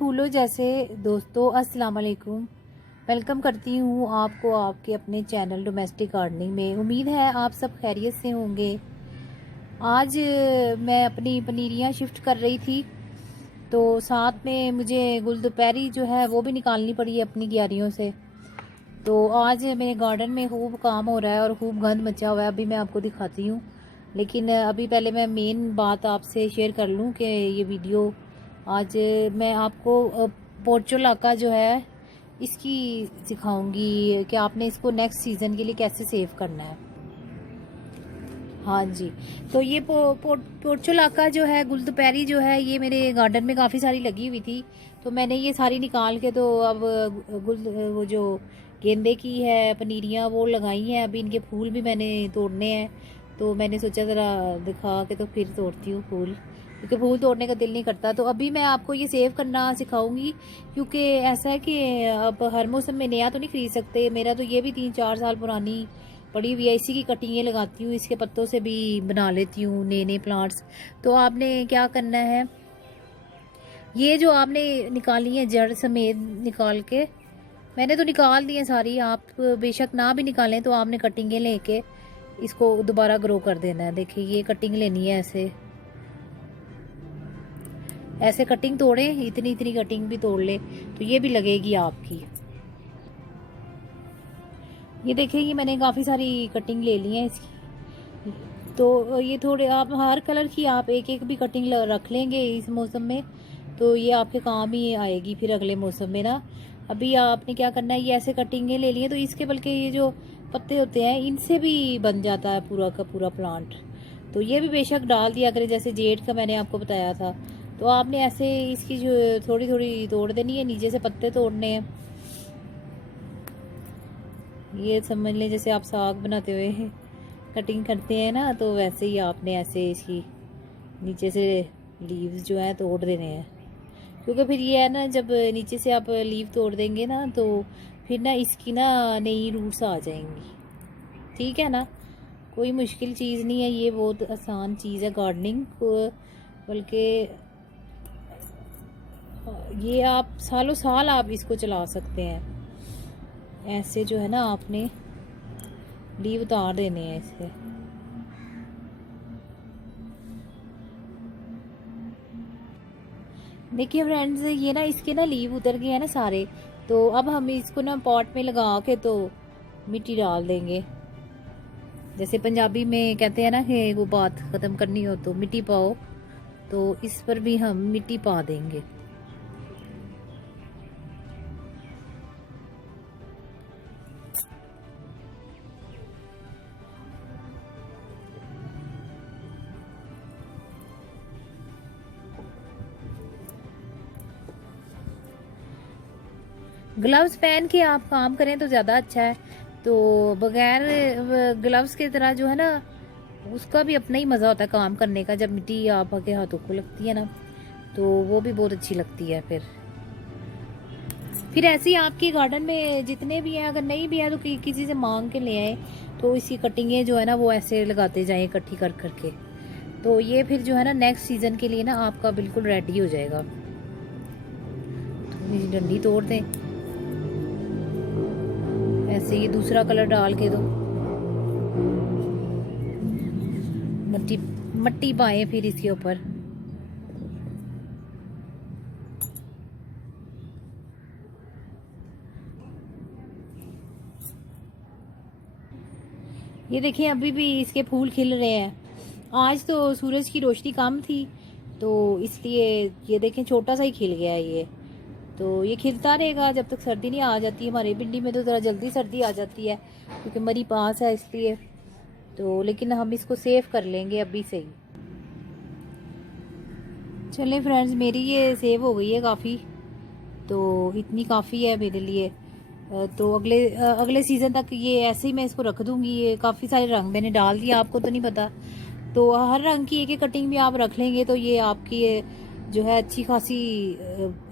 फूलों जैसे दोस्तों, अस्सलाम वालेकुम। वेलकम करती हूँ आपको आपके अपने चैनल डोमेस्टिक गार्डनिंग में। उम्मीद है आप सब खैरियत से होंगे। आज मैं अपनी पनीरियाँ शिफ्ट कर रही थी, तो साथ में मुझे गुलदोपहरी जो है वो भी निकालनी पड़ी है अपनी क्यारियों से। तो आज मेरे गार्डन में खूब काम हो रहा है और खूब गंद मचा हुआ है। अभी मैं आपको दिखाती हूँ, लेकिन अभी पहले मैं मेन बात आपसे शेयर कर लूँ कि ये वीडियो आज मैं आपको पोर्चोलाका जो है इसकी सिखाऊंगी कि आपने इसको नेक्स्ट सीज़न के लिए कैसे सेव करना है। हाँ जी, तो ये पोर्चोलाका जो है, गुलदोपहरी जो है, ये मेरे गार्डन में काफ़ी सारी लगी हुई थी। तो मैंने ये सारी निकाल के तो अब वो जो गेंदे की है पनीरियाँ वो लगाई हैं। अभी इनके फूल भी मैंने तोड़ने हैं, तो मैंने सोचा ज़रा दिखा के तो फिर तोड़ती हूँ फूल, क्योंकि फूल तोड़ने का दिल नहीं करता। तो अभी मैं आपको ये सेव करना सिखाऊंगी, क्योंकि ऐसा है कि अब हर मौसम में नया तो नहीं खरीद सकते। मेरा तो ये भी 3-4 साल पुरानी पड़ी हुई है, इसी की कटिंगें लगाती हूँ, इसके पत्तों से भी बना लेती हूँ नए नए प्लांट्स। तो आपने क्या करना है, ये जो आपने निकाली है जड़ समेत निकाल के, मैंने तो निकाल दी है सारी, आप बेशक ना भी निकालें तो आपने कटिंगें लेके इसको दोबारा ग्रो कर देना है। देखिए ये कटिंग लेनी है, ऐसे ऐसे कटिंग तोड़ें, इतनी इतनी कटिंग भी तोड़ ले तो ये भी लगेगी आपकी। ये देखिए ये मैंने काफ़ी सारी कटिंग ले ली है इसकी। तो ये थोड़े आप हर कलर की आप एक एक भी कटिंग रख लेंगे इस मौसम में, तो ये आपके काम ही आएगी फिर अगले मौसम में ना। अभी आपने क्या करना है, ये ऐसे कटिंगें ले ली हैं तो इसके बल्कि ये जो पत्ते होते हैं इनसे भी बन जाता है पूरा का पूरा प्लांट। तो ये भी बेशक डाल दिया करें, जैसे जेड का मैंने आपको बताया था। तो आपने ऐसे इसकी जो थोड़ी थोड़ी तोड़ देनी है, नीचे से पत्ते तोड़ने हैं। ये समझ लें जैसे आप साग बनाते हुए कटिंग करते हैं ना, तो वैसे ही आपने ऐसे इसकी नीचे से लीव्स जो है तोड़ देने हैं। क्योंकि फिर ये है ना, जब नीचे से आप लीव तोड़ देंगे ना तो फिर ना इसकी ना नई रूट्स आ जाएंगी। ठीक है ना, कोई मुश्किल चीज़ नहीं है, ये बहुत आसान चीज़ है गार्डनिंग को। बल्कि ये आप सालों साल आप इसको चला सकते हैं। ऐसे जो है ना आपने लीव उतार देने हैं इससे। देखिए फ्रेंड्स, ये ना इसके ना लीव उतर गए हैं ना सारे। तो अब हम इसको ना पॉट में लगा के तो मिट्टी डाल देंगे। जैसे पंजाबी में कहते हैं ना कि वो बात ख़त्म करनी हो तो मिट्टी पाओ, तो इस पर भी हम मिट्टी पा देंगे। ग्लव्स पहन के आप काम करें तो ज़्यादा अच्छा है। तो बगैर ग्लव्स की तरह जो है ना, उसका भी अपना ही मज़ा होता है काम करने का। जब मिट्टी आपके हाथों को लगती है ना, तो वो भी बहुत अच्छी लगती है। फिर ऐसे ही आपके गार्डन में जितने भी हैं, अगर नहीं भी है तो किसी से मांग के ले आए, तो इसकी कटिंगें जो है ना वो ऐसे लगाते जाएं इकट्ठी कर करके। तो ये फिर जो है ना नेक्स्ट सीज़न के लिए ना आपका बिल्कुल रेडी हो जाएगा। थोड़ी सी डंडी तोड़ दें, ऐसे ये दूसरा कलर डाल के दो, मट्टी मट्टी पाए फिर इसके ऊपर। ये देखिए अभी भी इसके फूल खिल रहे हैं। आज तो सूरज की रोशनी कम थी, तो इसलिए ये देखें छोटा सा ही खिल गया है ये। तो ये खिलता रहेगा जब तक सर्दी नहीं आ जाती। हमारी भिंडी में तो ज़रा जल्दी सर्दी आ जाती है क्योंकि मरी पास है, इसलिए। तो लेकिन हम इसको सेव कर लेंगे अभी से ही। चलें फ्रेंड्स, मेरी ये सेव हो गई है काफ़ी, तो इतनी काफ़ी है मेरे लिए। तो अगले सीज़न तक ये ऐसे ही मैं इसको रख दूँगी। ये काफ़ी सारे रंग मैंने डाल दिया, आपको तो नहीं पता। तो हर रंग की एक एक कटिंग भी आप रख लेंगे तो ये आपकी जो है अच्छी खासी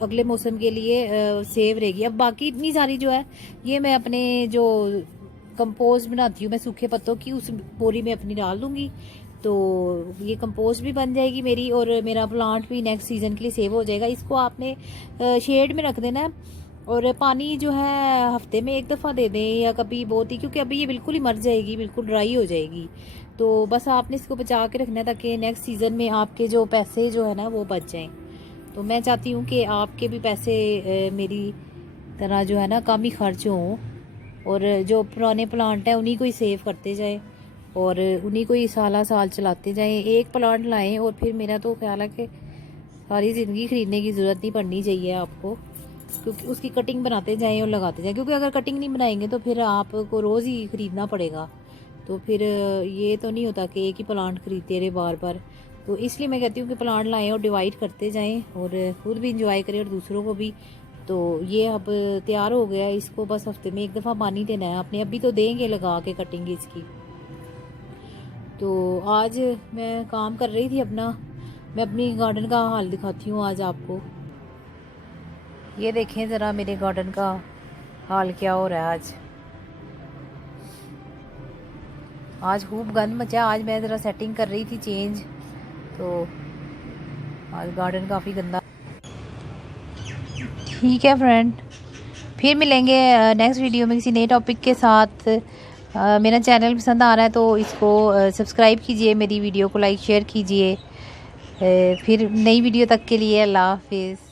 अगले मौसम के लिए सेव रहेगी। अब बाकी इतनी सारी जो है ये मैं अपने जो कंपोस्ट बनाती हूँ मैं सूखे पत्तों की, उस बोरी में अपनी डाल दूँगी। तो ये कंपोस्ट भी बन जाएगी मेरी और मेरा प्लांट भी नेक्स्ट सीज़न के लिए सेव हो जाएगा। इसको आपने शेड में रख देना है और पानी जो है हफ्ते में एक दफ़ा दे दें या कभी बहुत ही, क्योंकि अभी ये बिल्कुल ही मर जाएगी, बिल्कुल ड्राई हो जाएगी। तो बस आपने इसको बचा के रखना है ताकि नेक्स्ट सीज़न में आपके जो पैसे जो है ना वो बच जाएँ। तो मैं चाहती हूँ कि आपके भी पैसे मेरी तरह जो है ना कम ही खर्च हों और जो पुराने प्लांट हैं उन्हीं को ही सेव करते जाएं और उन्हीं को ही साल चलाते जाएं। एक प्लांट लाएं और फिर मेरा तो ख्याल है कि सारी ज़िंदगी ख़रीदने की ज़रूरत नहीं पड़नी चाहिए आपको, क्योंकि उसकी कटिंग बनाते जाएं और लगाते जाएं। क्योंकि अगर कटिंग नहीं बनाएंगे तो फिर आपको रोज़ ही ख़रीदना पड़ेगा, तो फिर ये तो नहीं होता कि एक ही प्लांट ख़रीदते रहे बार बार। तो इसलिए मैं कहती हूँ कि प्लांट लाएं और डिवाइड करते जाएं और खुद भी इंजॉय करें और दूसरों को भी। तो ये अब तैयार हो गया, इसको बस हफ्ते में एक दफ़ा पानी देना है आपने, अभी तो देंगे लगा के कटिंग इसकी। तो आज मैं काम कर रही थी अपना, मैं अपनी गार्डन का हाल दिखाती हूँ आज आपको। ये देखें ज़रा मेरे गार्डन का हाल क्या हो रहा है। आज खूब गंद मचा। आज मैं ज़रा सेटिंग कर रही थी चेंज, तो आज गार्डन काफ़ी गंदा। ठीक है फ्रेंड, फिर मिलेंगे नेक्स्ट वीडियो में किसी नए टॉपिक के साथ। मेरा चैनल पसंद आ रहा है तो इसको सब्सक्राइब कीजिए, मेरी वीडियो को लाइक शेयर कीजिए। फिर नई वीडियो तक के लिए अल्लाह हाफिज़।